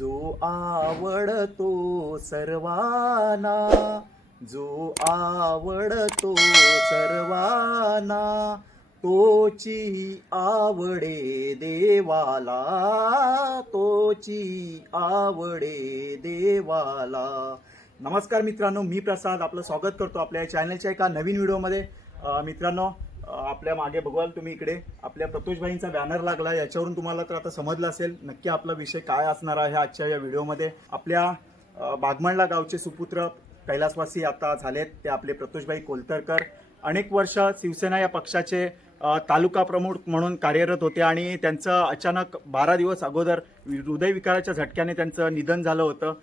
जो आवडतो सर्वांना, जो आवडतो सर्वांना, तोची आवडे देवाला, तोची आवडे देवाला. नमस्कार मित्रांनो, मी प्रसाद आपलं स्वागत करतो आपल्या चॅनलच्या एका नवीन व्हिडिओमध्ये. मित्रांनो, आपल्या मागे बघाल तुम्ही इकडे आपल्या प्रतोषभाईंचा बॅनर लागला. याच्यावरून तुम्हाला तर आता समजलं असेल नक्की आपला विषय काय असणार आहे आजच्या या व्हिडिओमध्ये. आपल्या बागमंडला गावचे सुपुत्र कैलासवासी आता झालेत ते आपले प्रतोषभाई कोलतरकर. अनेक वर्ष शिवसेना या पक्षाचे तालुका प्रमुख म्हणून कार्यरत होते आणि त्यांचं अचानक 12 दिवस अगोदर हृदयविकाराच्या झटक्याने त्यांचं निधन झालं होतं.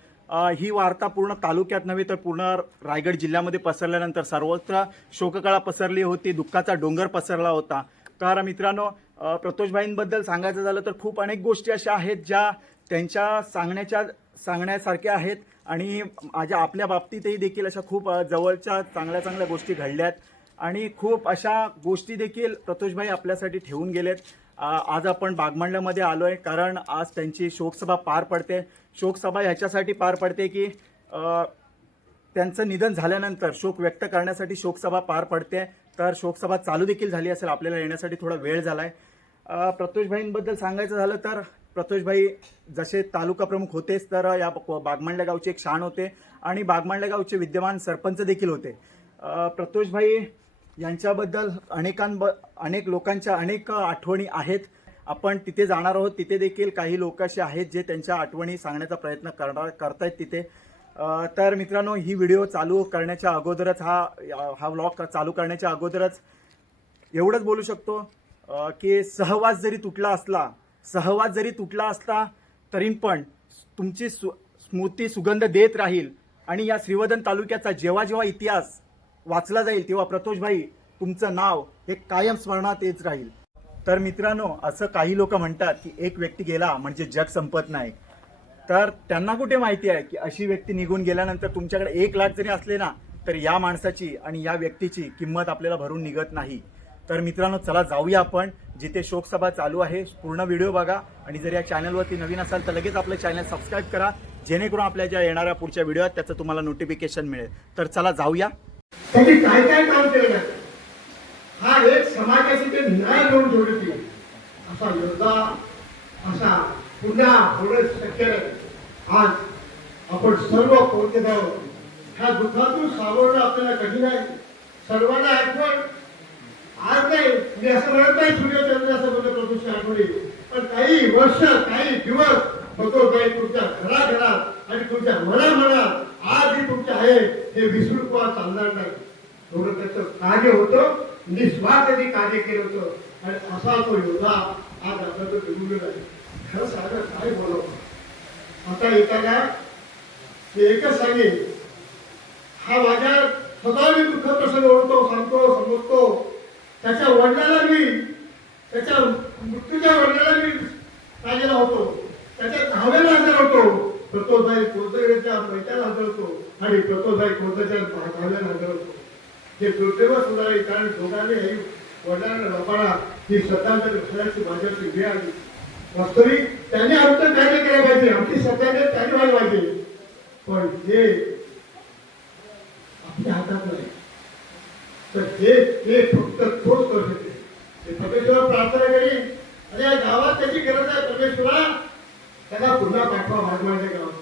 ही वार्ता पूर्ण तालुक्यात नव्हे तर पूर्ण रायगड जिल्ह्यामध्ये पसरल्यानंतर सर्वत्र शोककळा पसरली होती, दुःखाचा डोंगर पसरला होता. तर मित्रांनो, प्रतोषभाईंबद्दल सांगायचं झालं तर खूप अनेक गोष्टी अशा आहेत ज्या त्यांच्या सांगण्यासारख्या आहेत आणि आपल्या बाबतीतही देखील अशा खूप जवळच्या चांगल्या गोष्टी घडल्यात आणि खूप अशा गोष्टी देखील प्रतोषभाई आपल्यासाठी ठेवून गेलेत. आज आपण बागमंडल्यामध्ये आलोय कारण आज त्यांची शोकसभा पार पडते. शोकसभा ह्याच्यासाठी पार पडते की त्यांचं निधन झाल्यानंतर शोक व्यक्त करण्यासाठी शोकसभा पार पडते. तर शोकसभा चालू देखील झाली असेल, आपल्याला येण्यासाठी थोडा वेळ झालाय. प्रतोषभाईंबद्दल सांगायचं झालं तर प्रतोषभाई जसे तालुका प्रमुख होतेच तर या बागमंडल्या गावचे एक शान होते आणि बागमंडल्या गावचे विद्यमान सरपंच देखील होते. प्रतोषभाई यांच्याबद्दल अनेक लोकांच्या अनेक आठवणी आहेत. आपण तिथे जाणार आहोत. तिथे देखील काही लोक असे आहेत जे त्यांच्या आठवणी सांगण्याचा प्रयत्न करतायत तिथे. तर मित्रांनो, ही व्हिडिओ चालू करण्याच्या अगोदरच हा व्लॉग चालू करण्याच्या अगोदरच एवढंच बोलू शकतो की सहवास जरी तुटला असला तरी पण तुमची स्मृती सुगंध देत राहील आणि या श्रीवर्धन तालुक्याचा जेव्हा इतिहास वाचला जाईल तेव्हा प्रतोषभाई तुमचं नाव हे कायम स्मरणात येत राहील. तर मित्रांनो, असं काही लोक म्हणतात की एक व्यक्ती गेला म्हणजे जग संपत नाही. तर त्यांना कुठे माहिती आहे की अशी व्यक्ती निघून गेल्यानंतर तुमच्याकडे 1 लाख जरी असले ना तर या माणसाची आणि या व्यक्तीची किंमत आपल्याला भरून निघत नाही. तर मित्रांनो, चला जाऊया आपण जिथे शोकसभा चालू आहे. पूर्ण व्हिडिओ बघा आणि जर या चॅनलवरती नवीन असाल तर लगेच आपलं चॅनल सबस्क्राईब करा, जेणेकरून आपल्या ज्या येणाऱ्या पुढच्या व्हिडिओ आहेत त्याचं तुम्हाला नोटिफिकेशन मिळेल. तर चला जाऊया. त्यांनी काय काम केलं नाही. हा एक समाजाची ते न्याय देऊन जोडती असा योद्धा असा पुन्हा होणं शक्य नाही. आज आपण सर्व पोहोचत आहोत. ह्या दुःखातून सावरणं आपल्याला कठीण आहे. सर्वांना आठवण आज नाही, मी असं म्हणत नाही सूर्यचंद्र असं बोलतो प्रदूषण आठवणी, पण काही वर्ष काही दिवस बघतो काही तुमच्या घराघरात आणि तुमच्या मनामनात आजही तुमच्या आहे हे विसरून किंवा चालणार नाही. एवढं त्याचं कार्य होतं, निस्वार्थी कार्य केलं होतं आणि असा तो योद्धा आज आपल्याला निवडून आहे. खरं सांगा काय बोलावं आता येताना एकच सांगेन, हा माझ्या स्वतः मी दुःख प्रसंग ओढतो, सांगतो, समजतो. त्याच्या वडिलाला मी त्याच्या मृत्यूच्या वडिलाला मी राजाला होतो, त्याच्या 10व्याला हजर होतो, प्रतोषभाई कोलतरकरच्या मैत्याला हजर होतो आणि प्रतोषभाई कोलतरच्या 10व्याला हजर होतो. हे दुर्दैवच होणार आहे कारण दोघांनी वडिलांना बापाला ही श्रद्धांजली घालायची माझ्याची वेळ आली. वास्तविक त्यांनी आमचं कार्य केलं पाहिजे, आमची श्रद्धांजली त्यांनी व्हायला पाहिजे, पण हे आपल्या हातात नाही. तर हे फक्त तोच करू शकते. ते परमेश्वराला प्रार्थना करी आणि या गावात त्याची गरज आहे. परमेश्वरा त्याला पुन्हा पाठवा बागमंडल्या गावात.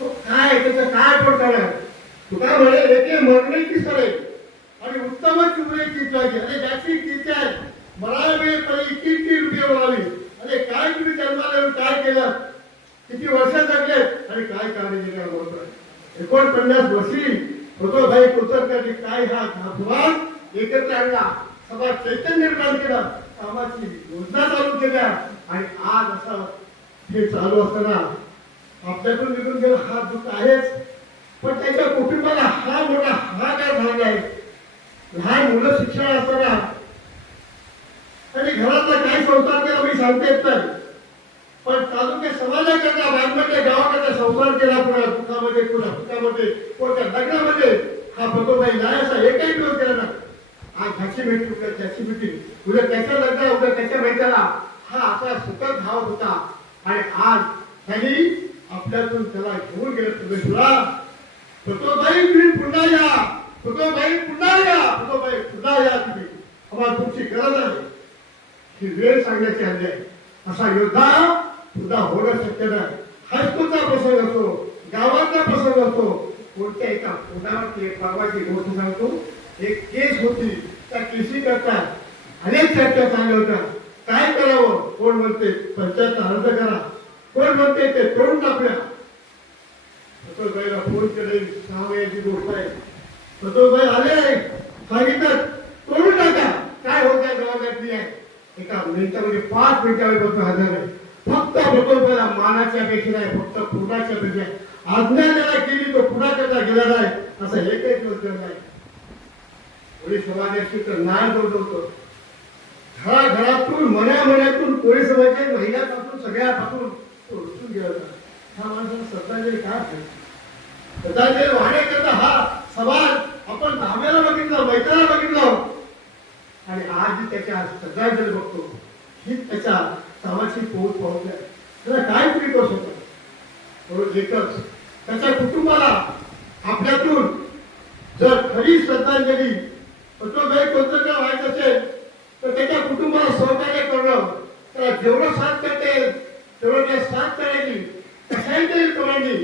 तो काय त्याचं काय पडणार तुका म्हणे एके मरणे की सरे आणि उत्तमच चुबळे चिंचायचे आणि जास्ती चिंचा मला वेळ पडी किती रुपये बोलावी आणि काय तुम्ही जन्माला काय केलं, किती वर्ष जगले आणि काय कार्य केलं होतं. 49 वर्षी प्रतोषभाई कोलतरकरनी काय हा समाज एकत्र आणला, समाज चैतन्य निर्माण केलं, कामाची योजना चालू केल्या आणि आज असं हे चालू असताना आपल्याकडून निघून गेला हा दुःख आहेच. पण त्याच्या कुटुंबाला हा मोठा हाहाकार झाला आहे. लहान मुलं शिक्षण असताना आणि घरातला काय संसार केला मी सांगता येत नाही, पण तालुक्या समाजाकरता बागमंडल्या गावाकरता संसार केला. पुन्हा दुःखामध्ये पुन्हा सुखामध्ये कोणत्या लग्नामध्ये हा प्रतोषभाई नाही असा एकही दिवस केला ना. आज ह्याची भेटी उद्या त्याची भेटी, उद्या त्याच्या लग्न उद्या त्याच्या भेटायला हा असा सतत धावत होता आणि आज त्यांनी आपल्यातून त्याला घेऊन गेले प्रदेशला. सतोबाई तुम्ही पुन्हा या, सतोबाई पुन्हा या, सतोबाई पुन्हा या, तुम्ही आम्हाला तुमची गरज आहे. ही वेळ सांगण्याची आली आहे. असा योद्धा सुद्धा होणं शक्य नाही. हायस्कूलचा प्रसंग असो, गावातला प्रसंग असो, कोणत्या एका पुण्यावरती परवाची गोष्ट सांगतो. एक केस होती, त्या केसी करता अनेक चर्चा चालल्या होत्या. काय करावं, कोण म्हणते पंचायत अर्ज करा, कोण म्हणते ते तोडून टाकूया. सतोबाईला फोन केले, 6 महिन्याची गोष्ट आहे. सतोबाई आले, सांगितलं तोडून टाका, काय होत आहे जबाबदारी आहे. एका मिनिटामध्ये 5 मिनिटामध्ये बघतो हजर आहे. फक्त सतोबाईला मानाची अपेक्षा नाही, फक्त पुण्याची अपेक्षा आहे. आज्ञा त्याला केली तो पुन्हा करता गेला नाही, असं एकही दिवस नाही. कोणी समाजाशी तर नाही जोडलं. घराघरातून मन्यातून कोळी समाजाच्या महिन्यापासून सगळ्यापासून रुसून गेला होता. हा माणसाला श्रद्धांजली काय श्रद्धांजली वाहण्याकरता हा समाज आपण धाब्याला बघितलं, मैत्रीला बघितलं आणि आज त्याच्या श्रद्धांजली बघतो. ही त्याच्या कामाची पोहोच पोहोचल्या. त्याला काय तुम्ही करू शकतो. एकच त्याच्या कुटुंबाला आपल्यातून जर खरी श्रद्धांजली सतोबाई कोणतं व्हायचं असेल तर त्याच्या कुटुंबाला सहकार्य करणं, त्याला जेवढं साथ करता येईल तेवढं त्या साथ करायची, कशाही तरी कमांडी.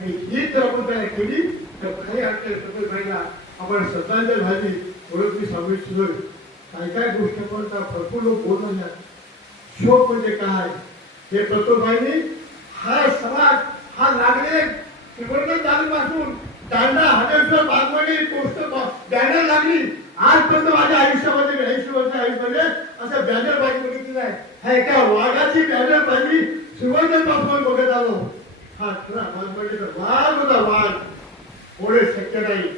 आणि ही जर आपण त्याला केली तर खरी अडचण सतोबाईला आपण श्रद्धांजली व्हायची. थोडं मी सांगू इच्छितो. काय काय गोष्ट पण भरपूर लोक बोलत. शोक म्हणजे काय, हे सतोबाईंनी हा समाज हा लागले श्रीवर्धन तालुक्यापासून दांडा हजेश्वर बागमंडले पोस्ट बॅनर लागली. आजपर्यंत माझ्या आयुष्यामध्ये 80 वर्ष आयुष्यामध्ये असं बॅनर बाजी बघितली नाही. हा एका वाघाची बॅनर बाजी श्रीवर्धन पासून बघत आलो. हा खरा बागमंडलेचा वाघ होता, वाघ. पुढे शक्य नाही.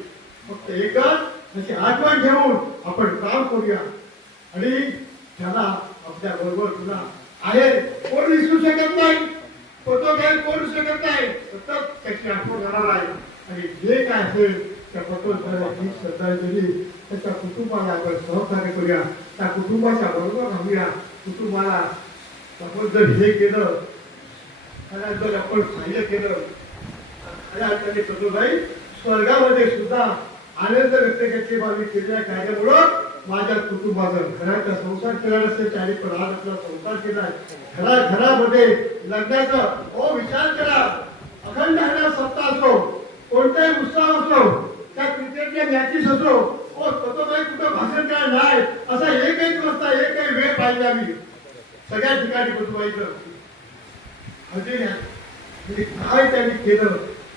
फक्त एकच त्याची आठवण घेऊन आपण काम करूया आणि त्याला आपल्या बरोबर तुला आहे कोण विसरू शकत नाही. फोटो घ्यायला कोण शकत नाही. सतत त्याची आठवण राहणार आहे. आणि जे काय असेल त्या फोटोला श्रद्धांजली त्याच्या कुटुंबाला आपण सहकार्य करूया, त्या कुटुंबाच्या बरोबर राहूया. कुटुंबाला आपण जर हे केलं, त्याला जर आपण सहाय्य केलं, त्याने सतोबाई स्वर्गामध्ये सुद्धा आनंद व्यक्त केली. बाबी केलेल्या कार्यामुळं माझ्या कुटुंबाचं घराचा संसार केला नसेल, 40-50 संसार केला. घरामध्ये लग्नाचा विचार करा. अखंड हरा सत्ता असो, कोणताही उत्साह असो, त्या क्रिकेटच्या मॅचेस असो, सतोबाई कुठं भाषण करायला नाही असा एकही दिवस, एकही वेळ पाहिजे. आम्ही सगळ्या ठिकाणी कुटुंबाईचं म्हणजे काय त्यांनी केलं.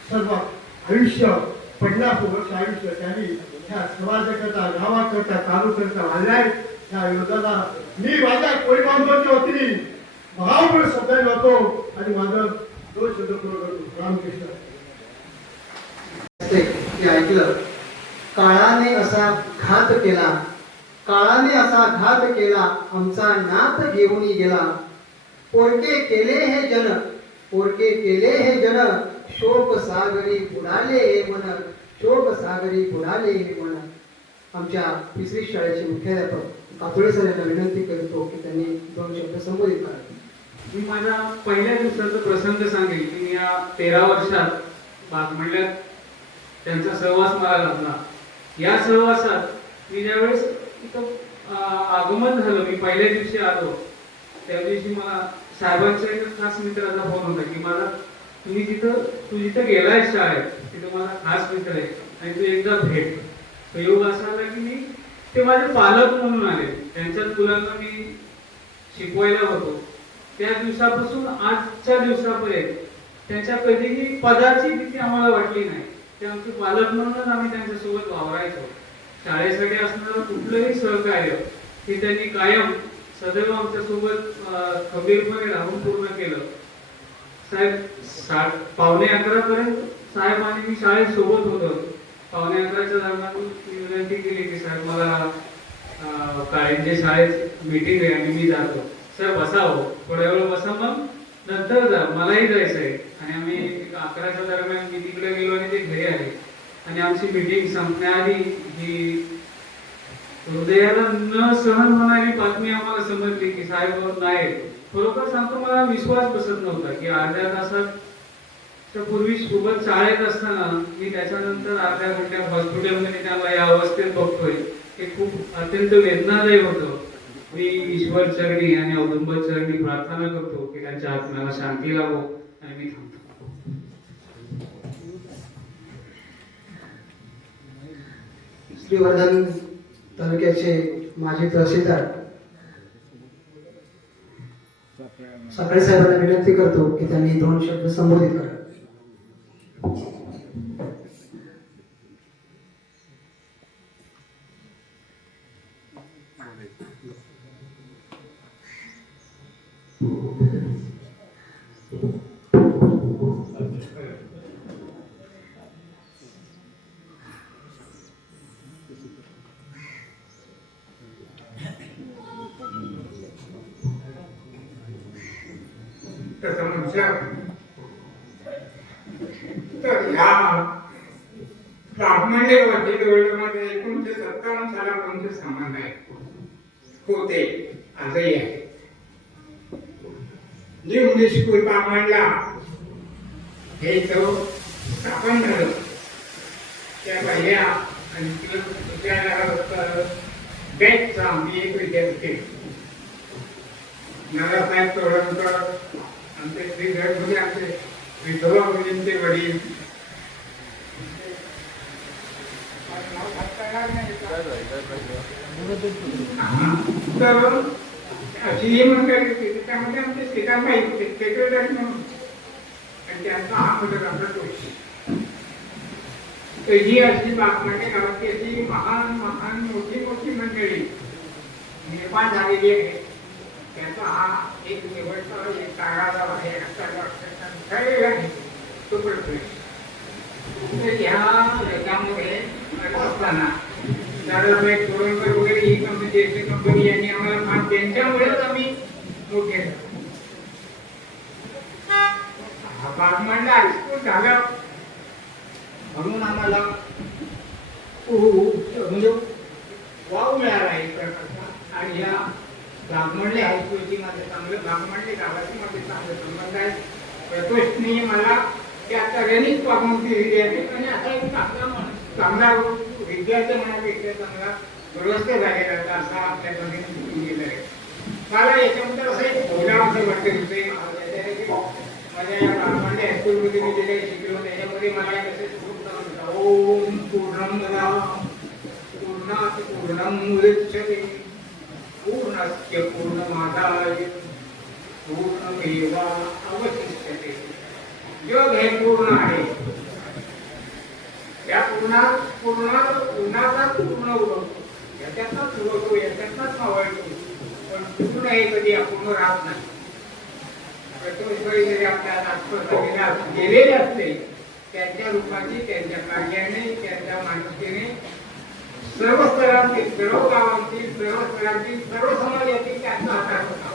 सर्व आयुष्य 50 वर्ष आयुष्य त्यांनी ह्या समाजाकरता, गावाकरता, तालुक्याकरता वाढलाय. त्या योद्धाला मी माझ्या कोळी बांधवाच्या वतीने भावपूर्ण श्रद्धांजली वाहतो आणि माझं 2 शब्द पूर्ण करतो. रामकृष्ण. ऐकलं, काळाने असा घात केला, काळाने असा घात केला, आमचा नाथ घेऊन गेला. पोरके केले हे जन, पोरके केले हे जन, शोक सागरी बुडाले हे मन, शोक सागरी बुडाले हे मन. आमच्या तिसरी शाळेचे मुख्याध्यापक कातोळे सर यांना विनंती करतो की त्यांनी 2 शब्द संबोधित करावे. मी माझा पहिल्या दिवसाचा प्रसंग सांगेल की मी या 13 वर्षात बागमंडल्यात त्यांचा सहवास मला लाभला. या सहवासात मी ज्यावेळेस इथं आगमन झालं, मी पहिल्या दिवशी आलो, त्या दिवशी मला साहेबांचा एक खास मित्राचा फोन होता की मला तू जिथं गेलाय शाळेत तिथं मला खास मित्र आहे आणि तू एकदा भेट. तो योग असा आला की मी ते माझे पालक म्हणून आले. त्यांच्या मुलांना मी शिकवायला होतो. त्या दिवसापासून आजच्या दिवसापर्यंत त्यांच्या कधीही पदाची भीती आम्हाला वाटली नाही. ते आमचे पालक म्हणूनच आम्ही त्यांच्यासोबत वावरायचो. शाळेसाठी असणारं कुठलंही सहकार्य हे त्यांनी कायम सदैव आमच्यासोबत खंबीरपणे राहून पूर्ण केलं. साहेब 11:15 पर्यंत साहेब आणि मी शाळेत सोबत होतो. 11:15च्या दरम्यान मी विनंती केली की साहेब मला काळेंच्या शाळेत मीटिंग आहे आणि मी जातो. सर बसावं, थोड्या वेळ बसा, मग नंतर जा, मलाही जायचंय. आणि आम्ही 11च्या दरम्यान मी तिकडे गेलो आणि ते घरी आले आणि आमची मीटिंग संपण्याआधी ही हृदयाला न सहन होणारी बातमी आम्हाला समजली की साहेब नाही. खरोखर सांगतो, मला विश्वास बसत नव्हता की अर्ध्या तासाच्या पूर्वी सोबत शाळेत असताना मी त्याच्यानंतर अर्ध्या घंट्यात हॉस्पिटलमध्ये त्याला या अवस्थेत बघतोय. हे खूप अत्यंत वेदनादायी होतं. मी ईश्वर चरणी आणि औदुंबर चरणी प्रार्थना करतो की त्यांच्या आत्म्याला शांती लाभो आणि मी थांबतो. श्रीवर्धन तालुक्याचे माजी तहसीलदार साखळे साहेबांना विनंती करतो की त्यांनी 2 शब्द संबोधित करा. तर या ब्राह्मणदेव वर्ल्डमध्ये 1957 सालापर्यंत सामान आहे होते, आजही आहे. न्यू इंग्लिश स्कूल ब्राह्मणला हे तो स्थापन झालं त्या पहिल्या आणि त्या बॅचचा मी एक विद्यार्थी नानासाहेब तोडणकर आमचे श्री गडमध्ये आमचे विधवा मुलींचे वडील तर अशी ही मंडळी होती. त्यामध्ये आमचे सीताबाई सेक्रेटरी म्हणून आणि त्यांचा हा फोटोग्राफर. तर ही अशी बागमाटे गावाची अशी महान महान मोठी मोठी मंडळी निर्माण झालेली आहे. त्याचा हा एक निवडता एक काळाचा आहे तो पडतोय. ह्या याच्यामध्ये असताना दादासाहेब तोरणकर वगैरे ही कंपनी कंपनी यांनी आम्हाला त्यांच्यामुळेच आम्ही मोठे बागमंडल हायस्कूल झालं म्हणून आम्हाला म्हणजे वाव मिळाला एक प्रकारचा. आणि या बागमंडले हायस्कूलची माझं चांगलं बागमंडले गावाची माझे चांगलं संबंध आहे. प्रतोषने मला त्या तऱ्हेनेच वागणूक दिलेली आहे आणि आता एक चांगला विद्यार्थी म्हणण्यापेक्षा चांगला गृहस्थ झालेला होता असा आपल्या दोघांनी शिकून गेलं आहे. मला याच्यामध्ये असं एक बोलावं वाटते होते. माझ्या या बागमंडले हायस्कूलमध्ये मी जे शिकलो त्याच्यामध्ये मला कसे ओम पूर्णमदा पूर्णात पूर्णमुदच्यते पूर्णस्य पूर्णमादाय पूर्णमेवा अवशिष्यते. जग हे पूर्ण आहे. या पूर्णाचा पूर्ण उगवतो, याच्यातच उगवतो, याच्यातच मावळतो. पण पूर्ण हे कधी अपूर्ण राहत नाही. प्रत्येक जरी आपल्या आत्मसात गेलेले असते त्यांच्या रूपाची, त्यांच्या कार्याने, त्यांच्या मानसिकेने सर्व स्तरांची, सर्व गावांची, सर्व स्तरांची, सर्व समाजाची त्यांचा हातात होता.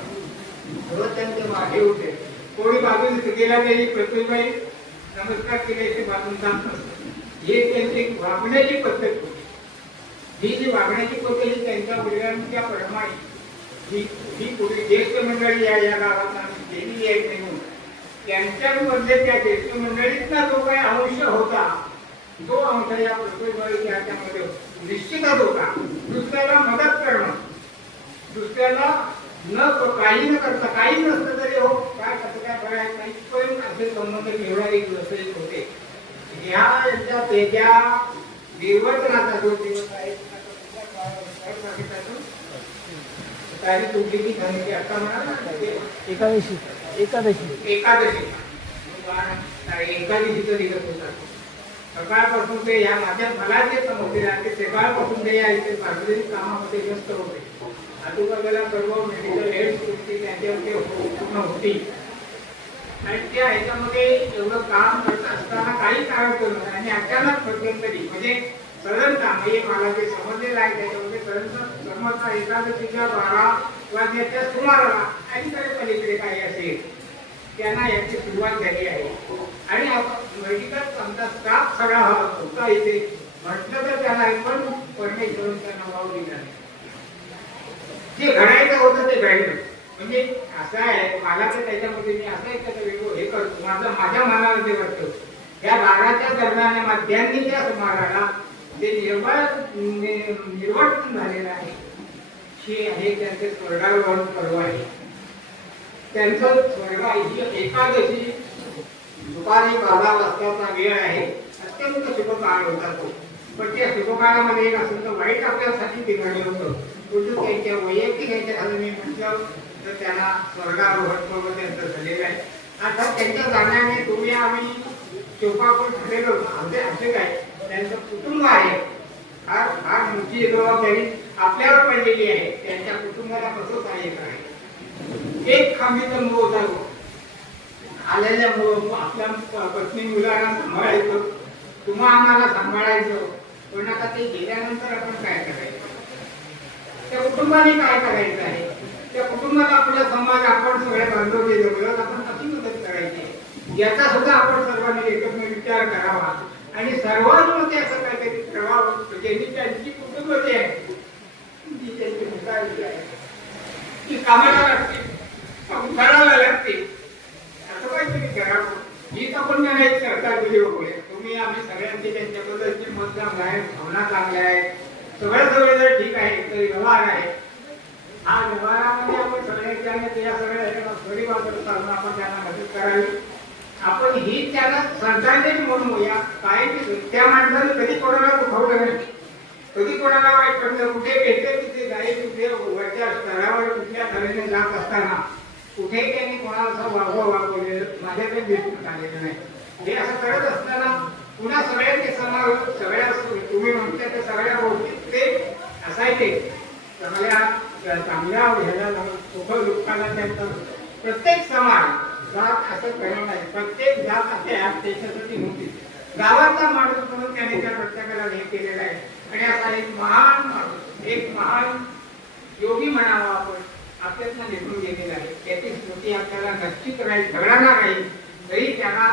सर्व त्यांचे मागे होते. कोणी बाजून गेला तरी प्रतिभाई नमस्कार केल्याचे बाजून जात नसतं. हे त्यांची वागण्याची पद्धत होती. ही जी वागण्याची पद्धत ही त्यांच्या वडिलांच्या प्रमाणे ही पुढे ज्येष्ठ मंडळी या गावात आम्ही गेलेली आहे म्हणून त्यांच्यामध्ये त्या ज्येष्ठ मंडळीचा जो काही अंश होता तो अंश या प्रतिभाई याच्यामध्ये निश्चितच होता. दुसऱ्याला मदत करणं, दुसऱ्याला काही न करता, काही नसतं तरी हो काय कसं काय करायचं नाही पण असे संबंध ठेवणारे व्यवसायिक होते. ह्या त्याच्या निर्वर्तनाचा जो दिवस आहे तारीख उठली की झाली आता म्हणा एकादशी एकादशीचा दिवस होता. सकाळपासून ते या माझ्या मला जे समजले ते सकाळपासून ते या इथे सार्वजनिक कामामध्ये व्यस्त होते. आजूबाजूला सर्व मेडिकल हेल्थ त्यांच्यामध्ये पूर्ण होती आणि त्या ह्याच्यामध्ये एवढं काम करत असताना काही कारण करून आणि अचानक मध्यंतरी म्हणजे साधारणतः म्हणजे मला जे समजलेलं आहे त्याच्यामध्ये समजता एकादशीच्या 12 वाजण्याच्या सुमाराला आणि पलीकडे काही असेल त्यांना याची सुरुवात झाली आहे. आणि मेडिकल आमचा स्टाफ सगळा होता इथे म्हटलं तर त्याला पण परमेश्वरून त्यांना वाव दिला. जे घडायचं होतं ते घडलं. म्हणजे असं आहे, मला तर त्याच्यामध्ये मी असं एक हे करतो, माझ्या मनाला ते वाटतं या 12च्या दरम्यान मध्यान्नीच्या सुमाराला जे निर्वर्तन झालेलं आहे हे आहे त्यांचे स्वर्गारोहण पर्व आहे. त्यांचं स्वर्ग ही एकादशी दुपारी 12 वाजताचा वेळ आहे. अत्यंत शुभ काळ होता तो. पण त्या शुभ काळामध्ये एक असेल तर वाईट आपल्यासाठी बिघडलं होतं. कुठं त्यांच्या वैयक्तिक ह्याच्या झालं मी म्हटलं तर त्यांना स्वर्गारोहण पर्व त्यांचं झालेलं आहे. आता त्यांच्या जाण्याने तुम्ही आम्ही शोकाकुल झालेलो होतो. असे काय त्यांचं कुटुंब आहे, फार फार मोठी जबाबदारी आपल्यावर पडलेली आहे. त्यांच्या कुटुंबाला कसं सहाय्य करायचं. एक खांबीचा मूळ होता, आलेल्या आपल्या पत्नी मुलांना सांभाळायचं, तुम्हा आम्हाला सांभाळायचं. पण आता ते गेल्यानंतर आपण काय करायचं, त्या कुटुंबाने काय करायचं आहे, त्या कुटुंबाला आपला समाज आपण सगळे बांधव जमलं आपण कशी मदत करायची याचा सुद्धा आपण सर्वांनी एकत्र विचार करावा. आणि सर्वांमध्ये असं काहीतरी करावं ज्यांनी त्यांची कुटुंब जे आहे ती त्यांची मुलाची आहे ती कामाला लागते, संसाराला लागते, असं काहीतरी करावं. ही आपण नाही सरकार दिली बघूया. तुम्ही आम्ही सगळ्यांची त्यांच्याबद्दलची मत चांगलं आहे, भावना चांगल्या आहेत, सगळं जर ठीक आहे तर व्यवहार आहे. हा व्यवहारामध्ये आपण सगळ्यांच्या या सगळ्या थोडी वापरत चालून आपण त्यांना मदत करावी. आपण ही त्याला सरकारनेच म्हणूया. काय त्या माणसाने कधी कोणाला दुखावलं नाही, कधी कोणाला वाईट पडलं, कुठे भेटते तिथे जाई, कुठे वरच्या स्तरावर कुठल्या तऱ्हेने जात असताना कुठेही त्यांनी कोणाला असं वागवलेलं माझ्याकडे दिसून आलेलं नाही. हे असं करत असताना पुन्हा सगळ्यांचे समाज सगळ्या तुम्ही म्हणता त्या सगळ्या गोष्टी ते असायचे. चांगल्या ह्याला लोकांना त्यांचं प्रत्येक समाज जात असं करणं नाही, प्रत्येक जात असे त्याच्यासाठी नव्हती. गावाचा माणूस म्हणून त्याने त्या प्रत्येकाला हे केलेलं आहे. आणि असा एक महान माणूस, एक महान योगी म्हणावा आपण आपल्याला निघून गेलेला आहे. त्याची स्मृती आपल्याला नक्कीच राहील, सगळ्यांना राहील. जरी त्यांना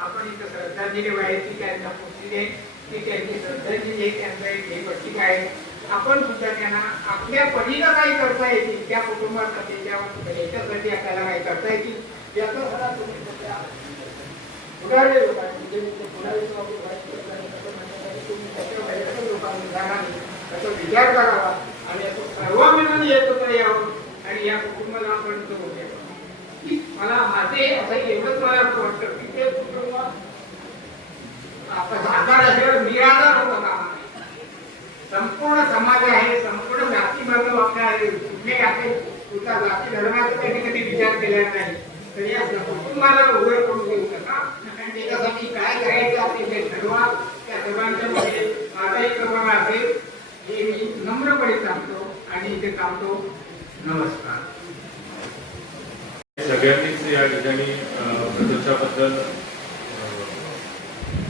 आपण इथं श्रद्धांजली व्हायची त्यांच्या पुस्तके की त्यांची श्रद्धांजली त्यांचं एक हे पट्टिका आहे. आपण सुद्धा त्यांना आपल्या परीला काही करता येतील त्या कुटुंबासाठी याच्यासाठी आपल्याला काही करता येतील याचा सगळा तुम्ही पुढारी लोकांनी त्याचा विचार करावा आणि याचं सर्वांगीण एकत्र यावं आणि या कुटुंबाला आपण मला माझे असं एवढंच मला वाटतं की ते कुटुंब आपण आधार असेल निराधार होतं का. संपूर्ण समाज आहे, संपूर्ण जाती बांधव आपल्या कुठले आहे, तुझा जाती धर्माचा कधी कधी विचार केलेला नाही. तर या कुटुंबाला उघड करून देऊ नका आणि त्याच्यासाठी काय करायचं असेल ते ठरवा. त्या सर्वांच्या मध्ये माझा एक प्रभाव असेल हे मी नम्रपणे सांगतो आणि इथे थांबतो. नमस्कार. सगळ्यांनीच या ठिकाणी प्रदर्शनाबद्दल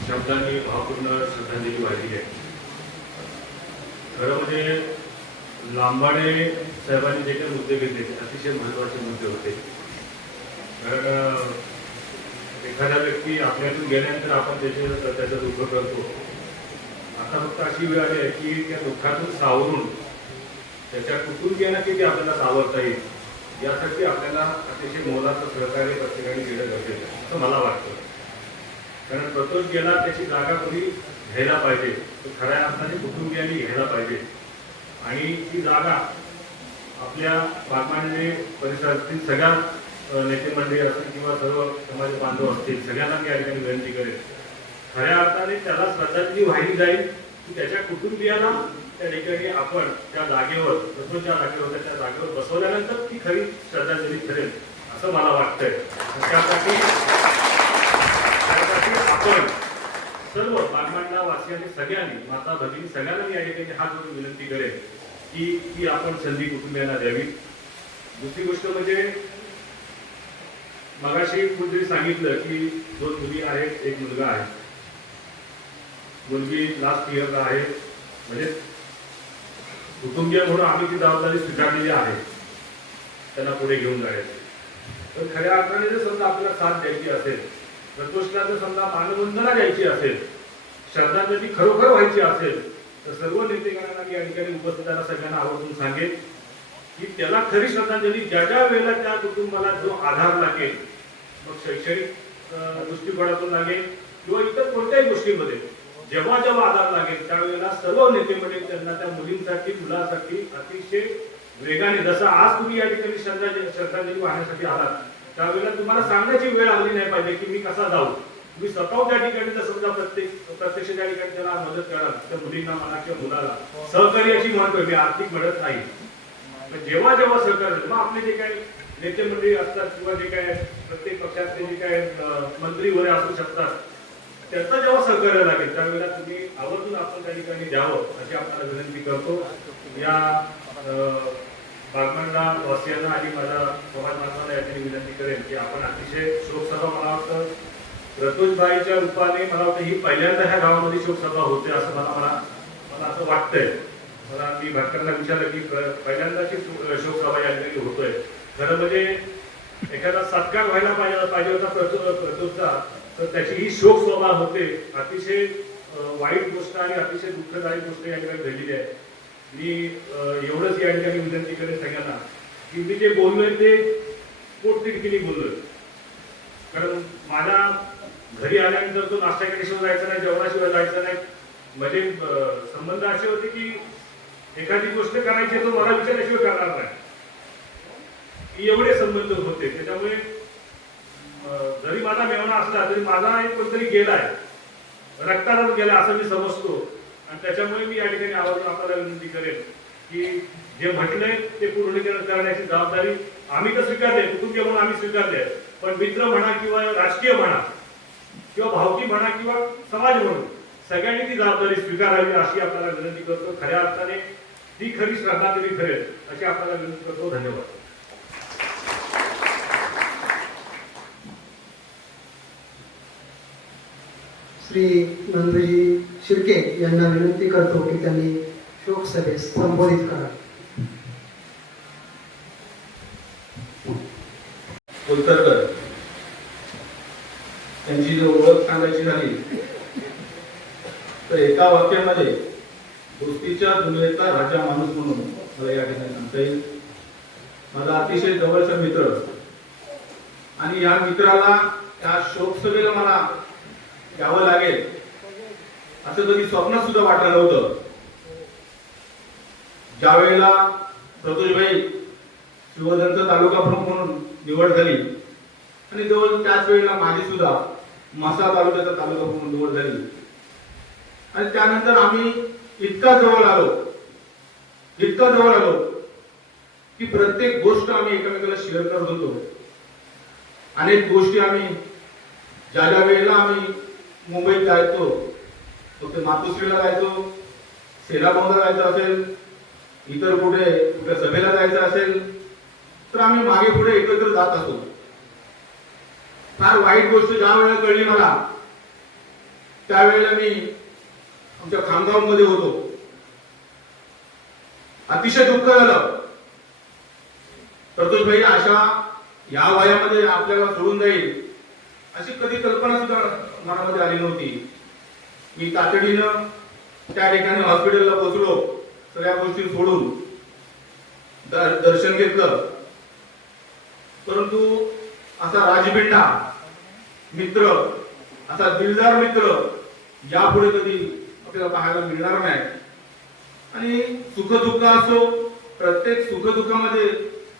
शब्दांनी भावपूर्ण श्रद्धांजली वाहिली आहे. खरं म्हणजे लांबाडे साहेबांनी जे काही मुद्दे घेतले अतिशय महत्त्वाचे मुद्दे होते. कारण एखादा व्यक्ती आपल्यातून गेल्यानंतर आपण त्याचा दुःख करतो. आता फक्त अशी वेळ आली आहे की त्या दुःखातून सावरून त्याच्या कुटुंबियांना किती आपल्याला सावरता येईल यासाठी आपल्याला अतिशय मोलाचं सहकार्य प्रत्येकाने केलं गरजेचं आहे असं मला वाटतं. कारण प्रतोष गेला त्याची जागा कोणी घ्यायला पाहिजे, तो खऱ्या अर्थाने कुटुंबियांनी घ्यायला पाहिजे. आणि ती जागा आपल्या बागमांडले परिसरातील सगळ्या नेते मंडळी असतील किंवा सर्व समाज बांधव असतील सगळ्यांना मी या ठिकाणी विनंती करेन खऱ्या अर्थाने त्याला श्रद्धांजली वाहिली जाईल की त्याच्या कुटुंबियाला त्या ठिकाणी आपण त्या जागेवर प्रतोषच्या जागेवर त्या जागेवर बसवल्यानंतर ती खरी श्रद्धांजली ठरेल असं मला वाटतंय. त्यासाठी आपण सर्व बागमांडला वासियांनी सगळ्यांनी माता भगिनी सगळ्यांना या ठिकाणी हात जोडून विनंती करेन की ती आपण संधी कुटुंबियांना द्यावी. दुसरी गोष्ट म्हणजे मगाशी कुठेतरी सांगितलं की 2 मुली आहेत, 1 मुलगा आहे. मुलगी लास्ट इयरला आहे. म्हणजे कुटुंबीय म्हणून आम्ही ती जबाबदारी स्वीकारलेली आहे त्यांना पुढे घेऊन जायची. तर खऱ्या अर्थाने जर समजा आपल्याला साथ द्यायची असेल, प्रतोषला जर समजा मानवंदना द्यायची असेल, श्रद्धांजली खरोखर व्हायची असेल तर सर्व नेतेगणांना या ठिकाणी उपस्थितांना सगळ्यांना आवर्जून सांगेन की त्याला खरी श्रद्धांजली ज्या ज्या वेळेला त्या कुटुंबाला जो आधार लागेल, मग शैक्षणिक दृष्टिकोनातून लागेल किंवा इतर कोणत्याही गोष्टीमध्ये जेव्हा जेव्हा आधार लागेल त्यावेळेला सर्व नेते मंडळी त्यांना त्या मुलींसाठी मुलासाठी अतिशय वेगाने, जसं आज तुम्ही या ठिकाणी श्रद्धांजली वाहण्यासाठी आलात त्यावेळेला तुम्हाला सांगण्याची वेळ आली नाही पाहिजे की मी कसा जाऊ. तुम्ही स्वतः त्या ठिकाणी जर समजा प्रत्यक्ष त्या ठिकाणी त्याला मदत कराल, त्या मुलींना म्हणा किंवा मुलाला सहकार्याची म्हणतोय मी, आर्थिक मदत नाही. जेव्हा जेव्हा सहकार्य मग आपले जे काही नेते मंडळी असतात किंवा जे काय प्रत्येक पक्षाचे जे काय मंत्री वगैरे असू शकतात त्यांचं जेव्हा सहकार्य लागेल त्यावेळेला तुम्ही आवर्जून आपण त्या ठिकाणी द्यावं अशी आपल्याला विनंती करतो. या बागमंडला वासियांना आणि माझ्या समाज माणसाला या ठिकाणी विनंती करेन की आपण अतिशय शोकसभा, मला वाटतं रतुजबाईच्या रूपाने मला वाटतं ही पहिल्यांदा ह्या गावामध्ये शोकसभा होते असं मला असं वाटतंय. मला मी भाटकरांना विचारलं की पहिल्यांदाची शोकसभा या ठिकाणी होतोय. खरं म्हणजे एखादा सत्कार व्हायला पाहिजे होता प्रतुजचा, तर त्याची ही शोकसभा होते. अतिशय वाईट गोष्ट आणि अतिशय दुःखदायक गोष्ट या ठिकाणी घडलेली आहे. मी एवढंच या ठिकाणी विनंती करेन सगळ्यांना की मी जे बोललोय ते पोटतिडकीने बोललोय. कारण माझ्या घरी आल्यानंतर तो नाश्ता केल्याशिवाय जायचा नाही, जेवणाशिवाय जायचा नाही. म्हणजे संबंध असे होते की एखादी गोष्ट करायची तो मला विचारल्याशिवाय करणार नाही, एवढे संबंध होते. त्याच्यामुळे जरी माझा मेवणा असला तरी माझा एक कोणतरी गेलाय, रक्तातच गेला असं मी समजतो. आणि त्याच्यामुळे मी या ठिकाणी आवर्जून आपल्याला विनंती करेन की जे म्हटलंय ते पूर्ण करण्याची जबाबदारी आम्ही तर स्वीकारले, कुटुंबीय म्हणून आम्ही स्वीकारले, पण मित्र म्हणा किंवा राजकीय म्हणा किंवा भावकी म्हणा किंवा समाज म्हणून सगळ्यांनी ती जबाबदारी स्वीकारावी अशी आपल्याला विनंती करतो. खऱ्या अर्थाने ती खरी श्रद्धांजली ठरेल अशी आपल्याला विनंती करतो. धन्यवाद. श्री नंदूजी शिर्के यांना विनंती करतो की त्यांनी शोक सभेस संबोधित करा. लथरकर त्यांची जर ओळख सांगायची झाली तर एका वाक्यामध्ये दोस्तीच्या दुनियेचा राजा माणूस म्हणून मला या ठिकाणी सांगता येईल. माझा अतिशय जवळचा मित्र आणि या मित्राला त्या शोकसभेला मला यावं लागेल असं कधी स्वप्नात सुद्धा वाटलं नव्हतं. ज्या वेळेला प्रतुजभाई श्रीवर्धनचा तालुका प्रमुख म्हणून निवड झाली आणि जवळ त्याच वेळेला माझी सुद्धा म्हसा तालुक्याचा तालुका म्हणून निवड झाली आणि त्यानंतर आम्ही इतका जवळ आलो की प्रत्येक गोष्ट आम्ही एकमेकाला शेअर करत होतो. अनेक गोष्टी आम्ही ज्या वेळेला आम्ही मुंबईत जायचो, फक्त मातोश्रीला जायचो, सेनाबंदला जायचं असेल, इतर कुठे सभेला जायचं असेल तर आम्ही मागे पुढे एकत्र जात असतो. फार वाईट गोष्ट ज्या वेळेला कळली मला त्यावेळेला मी आमच्या खामगाव मध्ये होतो. अतिशय दुःख झालं. प्रतुजभाई अशा या वयामध्ये आपल्याला सोडून जाईल अशी कधी कल्पना सुद्धा मनामध्ये आली नव्हती. मी तातडीनं त्या ठिकाणी हॉस्पिटलला पोहोचलो, सगळ्या गोष्टी सोडून दर्शन घेतलं. परंतु असा राजबिंडा मित्र, असा दिलदार मित्र यापुढे कधी आपल्याला पाहायला मिळणार नाही. आणि सुखदुःख असो, प्रत्येक सुखदुःखामध्ये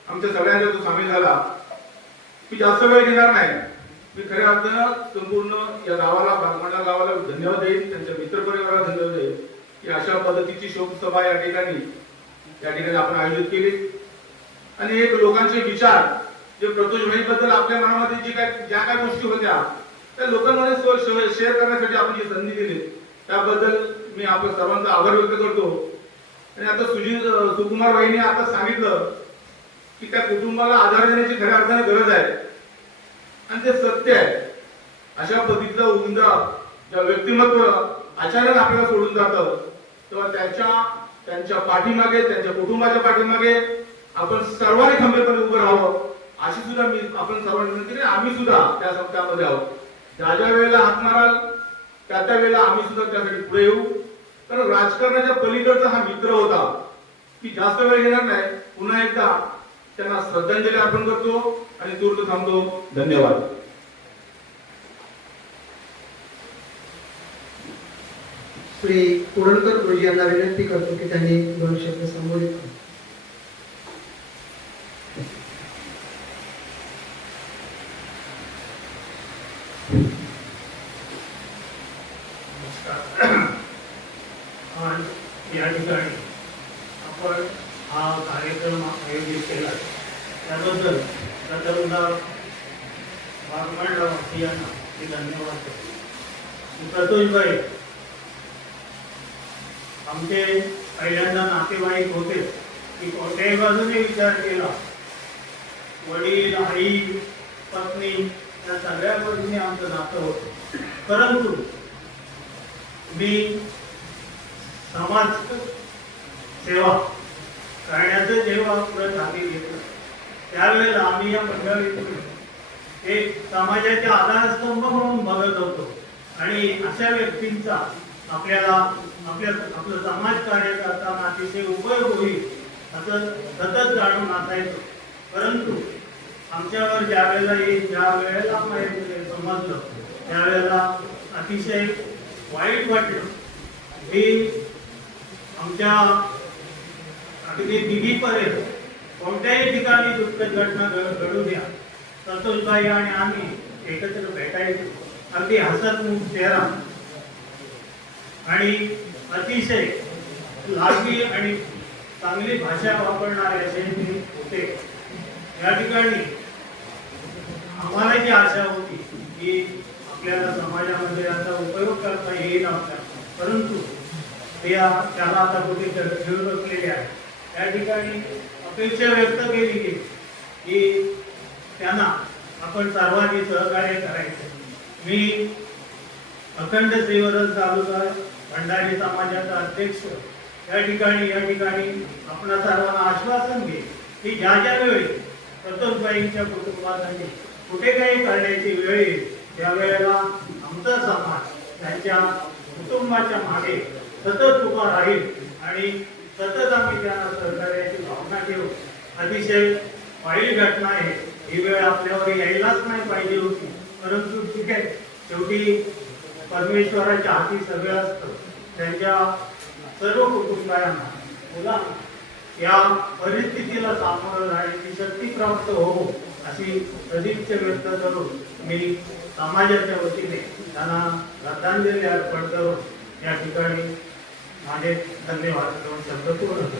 आमच्या सगळ्यांचा तो सामील झाला. मी जास्त वेळ घेणार नाही. मी खऱ्या अर्थानं संपूर्ण या गावाला, बागमंडला गावाला धन्यवाद देईन, त्यांच्या मित्रपरिवाराला धन्यवाद देईन की अशा पद्धतीची शोकसभा या ठिकाणी आपण आयोजित केली. आणि एक लोकांचे विचार जे प्रतुजभाई बद्दल आपल्या मनामध्ये ज्या काय गोष्टी होत्या त्या लोकांमध्ये शेअर करण्यासाठी आपण जी संधी दिली त्याबद्दल मी आपल्या सर्वांचा आभार व्यक्त करतो. आणि आता सुकुमार भाईने आता सांगितलं की त्या कुटुंबाला आधार देण्याची खऱ्या अर्थाने गरज आहे आणि ते सत्य आहे. अशा पद्धतीचा उमदा ज्या व्यक्तिमत्व अचानक आपल्याला सोडून जातं तेव्हा त्यांच्या पाठीमागे, त्यांच्या कुटुंबाच्या पाठीमागे आपण सर्वांनी खंबीरपणे उभं राहावं अशी सुद्धा मी आपण सर्वांनी विनंती केली. आम्ही सुद्धा त्यामध्ये आहोत. ज्या वेळेला हात माराल त्या वेळेला आम्ही सुद्धा त्यासाठी पुढे येऊ. कारण राजकारणाच्या पलीकडचा हा मित्र होता की जास्त वेळ घेणार नाही, पुन्हा एकदा त्यांना श्रद्धांजली अर्पण करतो आणि दूर थांबतो. धन्यवाद. श्री कोडणकर गुरुजी यांना विनंती करतो की त्यांनी 2 शब्द संबोधित करावे. आज या ठिकाणी आपण हा कार्यक्रम आयोजित केला त्याबद्दल प्रथमतः बागमंडलवासियांना मी धन्यवाद देतो. प्रतोषभाई आमचे पहिल्यांदा नातेवाईक होते की कोणत्याही बाजूने विचार केला, वडील, आई, पत्नी या सगळ्या बाजूने आमचं नातं होतं. परंतु मी समाज सेवा करण्याचं जेव्हा पुढे हाती घेतलं त्यावेळेला आम्ही या मंडळीतून एक समाजाचे आधारस्तंभ म्हणून बघत होतो आणि अशा व्यक्तींचा आपल्याला आपलं समाज कार्य करताना अतिशय उपयोग होईल असं सतत जाणून असायचं. परंतु आमच्यावर ज्या वेळेला माहिती समजलं त्यावेळेला अतिशय वाईट वाटलं की आमच्या अगदी दिघीपर्यंत कोणत्याही ठिकाणी दुःखद घटना घडू द्या, संतोषबाई आणि आम्ही एकत्र भेटायचो. अगदी हसतमुख चेहरा आणि अतिशय लाजवी आणि चांगली भाषा वापरणारे असे ते होते. या ठिकाणी आम्हाला जी आशा होती की आपल्याला समाजामध्ये याचा उपयोग करता येईल आपल्याला, परंतु त्याला आता कुठे खेळ बसलेले आहे. त्या ठिकाणी अपेक्षा व्यक्त केली गेली की त्यांना आपण सर्वांनी सहकार्य करायचं. मी अखंड श्रीवर्धन तालुका भंडारी समाजाचा अध्यक्ष या ठिकाणी आपणा सर्वांना आश्वासन घे की ज्या वेळी प्रतोषबाईंच्या कुटुंबासाठी कुठे काही करण्याची वेळ येईल त्यावेळेला आमचा समाज त्यांच्या कुटुंबाच्या मागे सतत उभा राहील आणि सतत आम्ही त्यांना सहकार्याची भावना ठेवू. अतिशय वाईट घटना आहे, ही वेळ आपल्यावर यायलाच नाही पाहिजे होती, परंतु ठीक आहे, शेवटी परमेश्वराच्या हाती सगळं असतं. त्यांच्या सर्व कुटुंबायांना मुलांना या परिस्थितीला सामोरं जाण्याची शक्ती प्राप्त हो अशी सदिच्छा व्यक्त करून मी समाजाच्या वतीने त्यांना श्रद्धांजली अर्पण करून या ठिकाणी माझे धन्यवाद शब्द पूर्ण करतो.